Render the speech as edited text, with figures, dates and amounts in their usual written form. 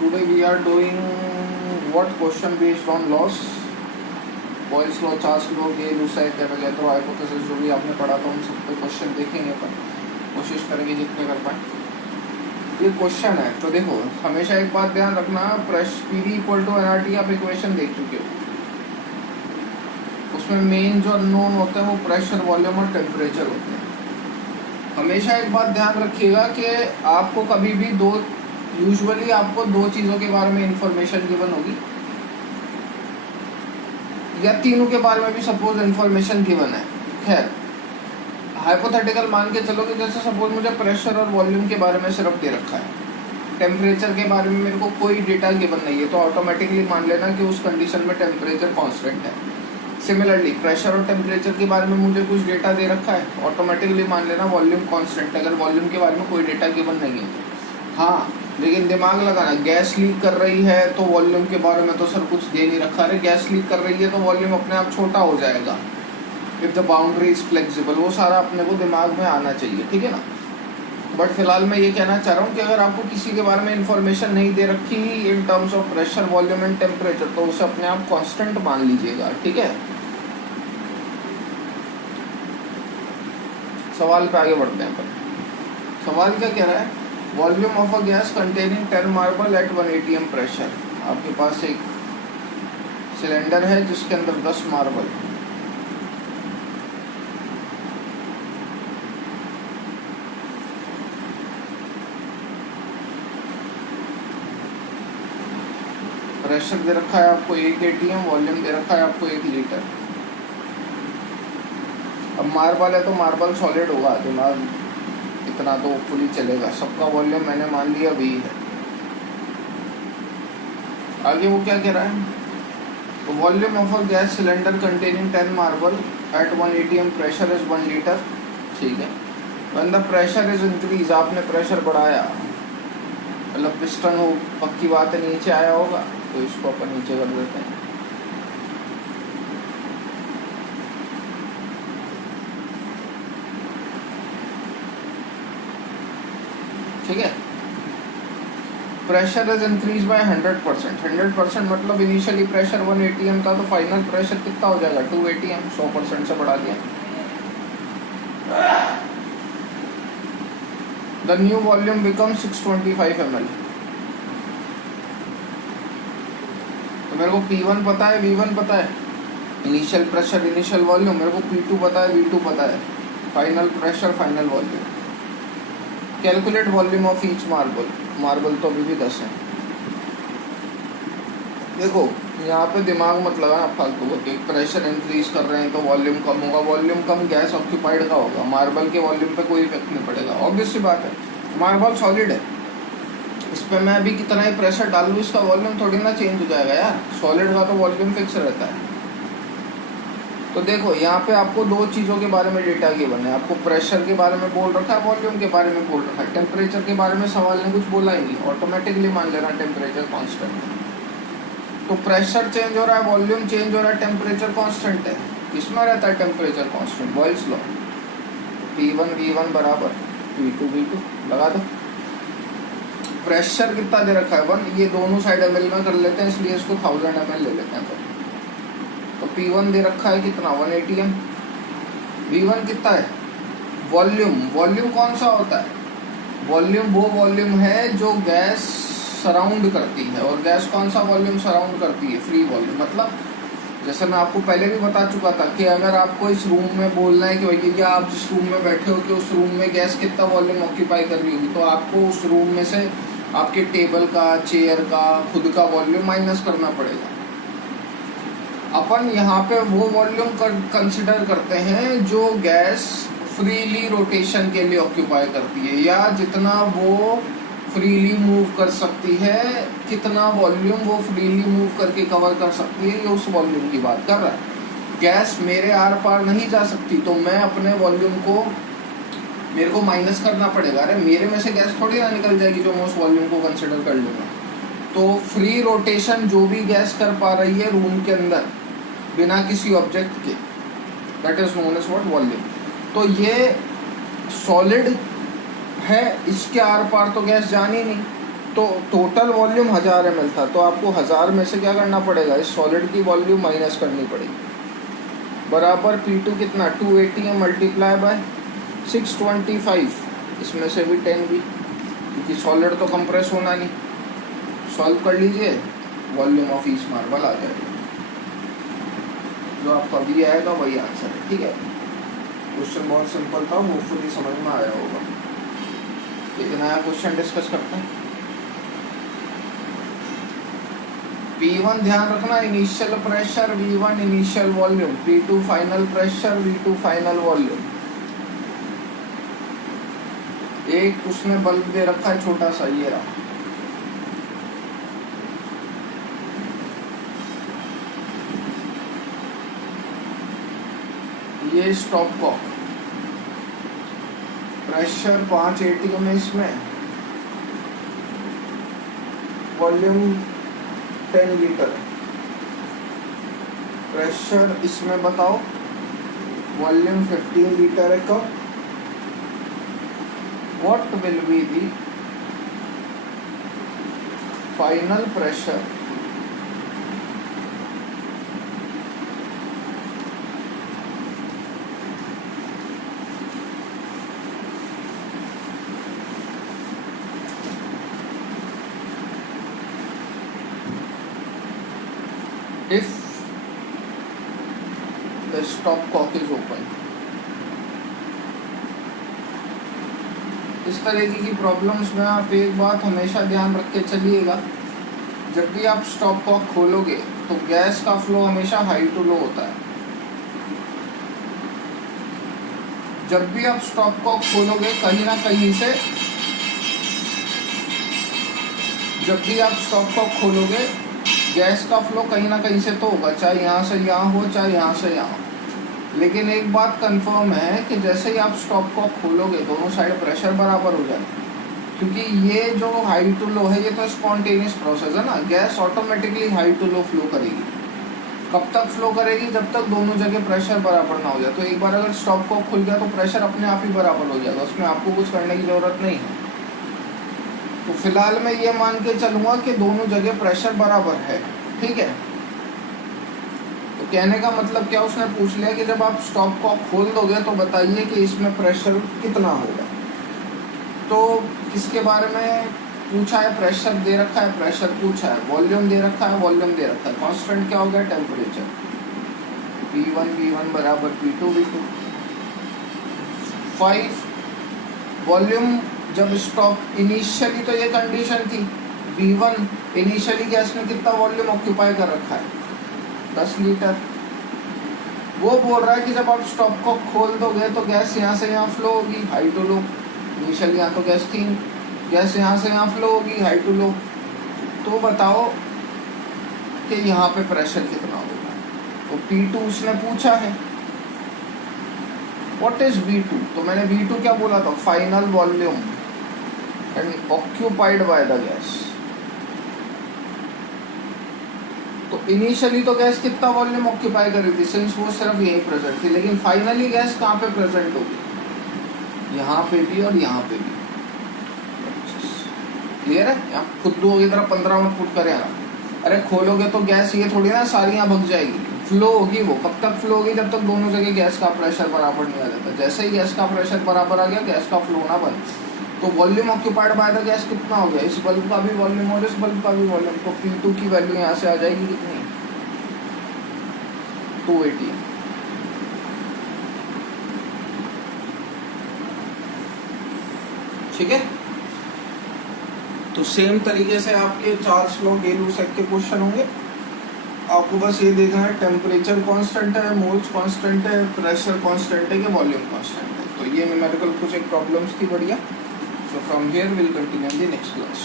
Today we are doing what question based on laws, Boyle's law, Charles law, Gay Lussac, Avogadro, hypothesis, जो भी आपने पढ़ा था उन सब पे क्वेश्चन देखेंगे अपन, कोशिश करेंगे जितने कर पाए। ये क्वेश्चन है तो देखो, हमेशा एक बात ध्यान रखना, पीवी इक्वल टू एनआरटी आप इक्वेशन देख चुके हो, उसमें मेन जो अननोन होते हैं वो प्रेशर, वॉल्यूम और टेम्परेचर होते हैं। हमेशा एक बात ध्यान रखिएगा कि आपको कभी भी यूजुअली आपको दो चीज़ों के बारे में इंफॉर्मेशन गिवन होगी, या तीनों के बारे में भी सपोज इंफॉर्मेशन गिवन है। खैर हाइपोथेटिकल मान के चलो कि जैसे सपोज मुझे प्रेशर और वॉल्यूम के बारे में सिर्फ दे रखा है, टेम्परेचर के बारे में मेरे को कोई डेटा गिवन नहीं है, तो ऑटोमेटिकली मान लेना कि उस कंडीशन में टेम्परेचर कांस्टेंट है। सिमिलरली प्रेशर और टेम्परेचर के बारे में मुझे कुछ डेटा दे रखा है, ऑटोमेटिकली मान लेना वॉल्यूम कांस्टेंट है, अगर वॉल्यूम के बारे में कोई डेटा गिवन नहीं है। हाँ, लेकिन दिमाग लगाना, गैस लीक कर रही है तो वॉल्यूम के बारे में तो सर कुछ दे नहीं रखा है, गैस लीक कर रही है तो वॉल्यूम अपने आप छोटा हो जाएगा if the boundary is flexible, वो सारा अपने को दिमाग में आना चाहिए, ठीक है ना। बट फिलहाल मैं ये कहना चाह रहा हूँ कि अगर आपको किसी के बारे में इंफॉर्मेशन नहीं दे रखी in terms of pressure, volume and temperature, तो उसे अपने आप कांस्टेंट मान लीजिएगा, ठीक है। सवाल पे आगे बढ़ते हैं अपन। सवाल क्या कह रहा है, volume of a gas containing 10 marble at 1 atm pressure. आपके पास एक सिलेंडर है जिसके अंदर 10 मार्बल, प्रेशर दे रखा है आपको 1 atm, वॉल्यूम दे रखा है आपको 1 लीटर। अब मार्बल है तो मार्बल सॉलिड होगा, दिमाग इतना तो फुली चलेगा। सबका वॉल्यूम मैंने मान लिया V है। आगे वो क्या कह रहा है, तो volume of a gas cylinder containing 10 marble at 1 atm pressure is 1 litre, ठीक है। When the pressure is increase, आपने प्रेशर बढ़ाया, मतलब पिस्टन हो, पक्की बात है नीचे आया होगा, तो इसको अपन नीचे कर देते हैं। ठीक है, प्रेशर इज इंक्रीज बाय 100%। 100% मतलब इनिशियली प्रेशर 1 atm था, तो फाइनल प्रेशर कितना हो जाएगा 2 atm, 100% से बढ़ा दिया। The new volume become 625 ml। तो मेरे को P1 पता है, V1 पता है, इनिशियल प्रेशर, इनिशियल वॉल्यूम, मेरे को P2 पता है, V2 पता है, final pressure, final volume. Calculate volume of each marble. Marble तो अभी भी 10 है। देखो यहाँ पे दिमाग मत लगाना फालतू करके, प्रेशर इंक्रीज कर रहे हैं तो वॉल्यूम कम होगा, वॉल्यूम कम गैस ऑक्यूपाइड का होगा, मार्बल के वॉल्यूम पे कोई इफेक्ट नहीं पड़ेगा। ऑब्वियस सी बात है, मार्बल सॉलिड है, इस पर मैं अभी कितना ही प्रेशर डाल लूँ इसका वॉल्यूम थोड़ी ना चेंज हो जाएगा यार, सॉलिड का तो वॉल्यूम फिक्स रहता है। तो देखो यहाँ पे आपको दो चीज़ों के बारे में डेटा गिवन है, आपको प्रेशर के बारे में बोल रखा है, वॉल्यूम के बारे में बोल रखा है, टेम्परेचर के बारे में सवाल ने कुछ बोला ही नहीं, ऑटोमेटिकली मान लेना टेम्परेचर कांस्टेंट है। तो प्रेशर चेंज हो रहा है, वॉल्यूम चेंज हो रहा है, टेम्परेचर कांस्टेंट है, इसमें रहता है temperature constant, Boyle's law. P1 V1 बराबर P2 V2 लगा दो। प्रेशर कितना दे रखा है 1, ये दोनों साइड ml में कर लेते हैं, इसलिए इसको 1000 ml ले लेते हैं। तो P1 दे रखा है कितना 1 atm, V1 कितना है, वॉल्यूम। वॉल्यूम कौन सा होता है, वॉल्यूम वो वॉल्यूम है जो गैस सराउंड करती है, और गैस कौन सा वॉल्यूम सराउंड करती है, फ्री वॉल्यूम। मतलब जैसे मैं आपको पहले भी बता चुका था कि अगर आपको इस रूम में बोलना है कि भैया आप जिस रूम में बैठे हो कि उस रूम में गैस कितना वॉल्यूम ऑक्यूपाई कर रही होगी, तो आपको उस रूम में से आपके टेबल का, चेयर का, खुद का वॉल्यूम माइनस करना पड़ेगा। अपन यहाँ पे वो वॉल्यूम कंसिडर करते हैं जो गैस फ्रीली रोटेशन के लिए ऑक्यूपाई करती है, या जितना वो फ्रीली मूव कर सकती है, कितना वॉल्यूम वो फ्रीली मूव करके कवर कर सकती है, ये उस वॉल्यूम की बात कर रहा है। गैस मेरे आर पार नहीं जा सकती, तो मैं अपने वॉल्यूम को, मेरे को माइनस करना पड़ेगा। अरे मेरे में से गैस थोड़ी ना निकल जाएगी जो मैं उस वॉल्यूम को कंसिडर कर लूँगा। तो फ्री रोटेशन जो भी गैस कर पा रही है रूम के अंदर बिना किसी ऑब्जेक्ट के, that is known as what, volume. तो ये सॉलिड है, इसके आर पार तो गैस जानी नहीं, तो टोटल वॉल्यूम 1000 ml था, तो आपको 1000 में से क्या करना पड़ेगा, इस सॉलिड की वॉल्यूम माइनस करनी पड़ेगी। बराबर P2 कितना 280 है मल्टीप्लाई बाय 625, इसमें से भी 10 भी, क्योंकि सॉलिड तो कंप्रेस होना नहीं। सॉल्व कर लीजिए, वॉल्यूम ऑफ ईच मार्बल आ जाएगा। जो आपका भी आएगा वही आंसर है। ठीक है, क्वेश्चन बहुत सिंपल था, होपफुली समझ में आया होगा। एक नया क्वेश्चन डिस्कस करते हैं। P1 ध्यान रखना initial pressure, V1 initial volume, P2 final pressure, V2 final volume. एक उसने बल्ब दे रखा है छोटा सा, ये रहा। ये स्टॉप कॉक, प्रेशर 5 ATM है इसमें, वॉल्यूम 10 लीटर। प्रेशर इसमें बताओ, वॉल्यूम 15 लीटर है। कब what will be the final pressure if the stopcock is open। इस तरीके की प्रॉब्लम्स में आप एक बात हमेशा ध्यान रख के चलिएगा, जब भी आप स्टॉप कॉक खोलोगे तो गैस का फ्लो हमेशा हाई टू लो होता है। जब भी आप स्टॉप कॉक खोलोगे कहीं ना कहीं से, जब भी आप स्टॉप कॉक खोलोगे गैस का फ्लो कहीं ना कहीं से तो होगा, चाहे यहाँ से यहाँ हो, चाहे यहाँ से यहाँ हो। लेकिन एक बात कंफर्म है कि जैसे ही आप स्टॉप कॉक खोलोगे दोनों साइड प्रेशर बराबर हो जाएगा, क्योंकि ये जो हाई टू लो है ये तो स्पॉन्टेनियस प्रोसेस है ना। Gas automatically high to low flow करेगी। कब तक फ्लो करेगी, जब तक दोनों जगह प्रेशर बराबर ना हो जाए। तो एक बार अगर स्टॉप कॉक खुल गया तो प्रेशर अपने आप ही बराबर हो जाएगा, उसमें आपको कुछ करने की ज़रूरत नहीं है। तो फिलहाल मैं ये मान के चलूँगा कि दोनों जगह प्रेशर बराबर है। ठीक है, तो कहने का मतलब क्या, उसने पूछ लिया कि जब आप स्टॉप कॉक खोल दोगे तो बताइए कि इसमें प्रेशर कितना होगा। तो किसके बारे में पूछा है, प्रेशर दे रखा है, प्रेशर पूछा है, वॉल्यूम दे रखा है, वॉल्यूम दे रखा है, कांस्टेंट क्या हो गया, टेम्परेचर। P1 बराबर P2 V2। 5 वॉल्यूम, जब स्टॉप इनिशियली तो ये कंडीशन थी, V1 इनिशियली गैस में कितना वॉल्यूम ऑक्यूपाई कर रखा है, 10 लीटर। वो बोल रहा है कि जब आप स्टॉप को खोल दोगे तो गैस यहाँ से यहाँ फ्लो होगी, हाई टू लो। इनिशियली यहाँ तो गैस थी, गैस यहाँ से यहाँ फ्लो होगी, हाई टू लो। तो बताओ कि यहाँ पे प्रेशर कितना होगा। तो P2 उसने पूछा है, व्हाट इज V2। तो मैंने V2 क्या बोला था, final volume and occupied by the gas. तो इनिशियली तो गैस कितना वॉल्यूम ऑक्यूपाई कर रही थी, सिंस वो सिर्फ यहीं प्रेजेंट थी। लेकिन फाइनली गैस कहाँ पे प्रेजेंट होगी, यहाँ पे भी और यहाँ पे भी। क्लियर है, यहाँ खुद दो की तरफ 15 मत पुट करें। अरे खोलोगे तो गैस ये थोड़ी ना सारी यहाँ भग जाएगी, फ्लो होगी। वो कब तक फ्लो होगी, जब तक दोनों जगह गैस का प्रेशर बराबर नहीं आ जाता। जैसे ही गैस का प्रेशर बराबर आ गया, गैस का फ्लो ना बंद। तो volume occupied by the gas कितना हो गया, इस बल्ब का भी वॉल्यूम और इस बल्ब का भी वॉल्यूम। तो P2 की वैल्यू यहाँ से आ जाएगी कितनी, 280। ठीक है, तो सेम तरीके से आपके चार्ल्स लॉ गay-lussac के क्वेश्चन होंगे। आपको बस ये देखना है टेम्परेचर कांस्टेंट है, मोल्स कांस्टेंट है, प्रेशर कांस्टेंट है कि वॉल्यूम कांस्टेंट है। तो ये न्यूमेरिकल कुछ एक प्रॉब्लम्स थी बढ़िया। So from here we'll continue in the next class.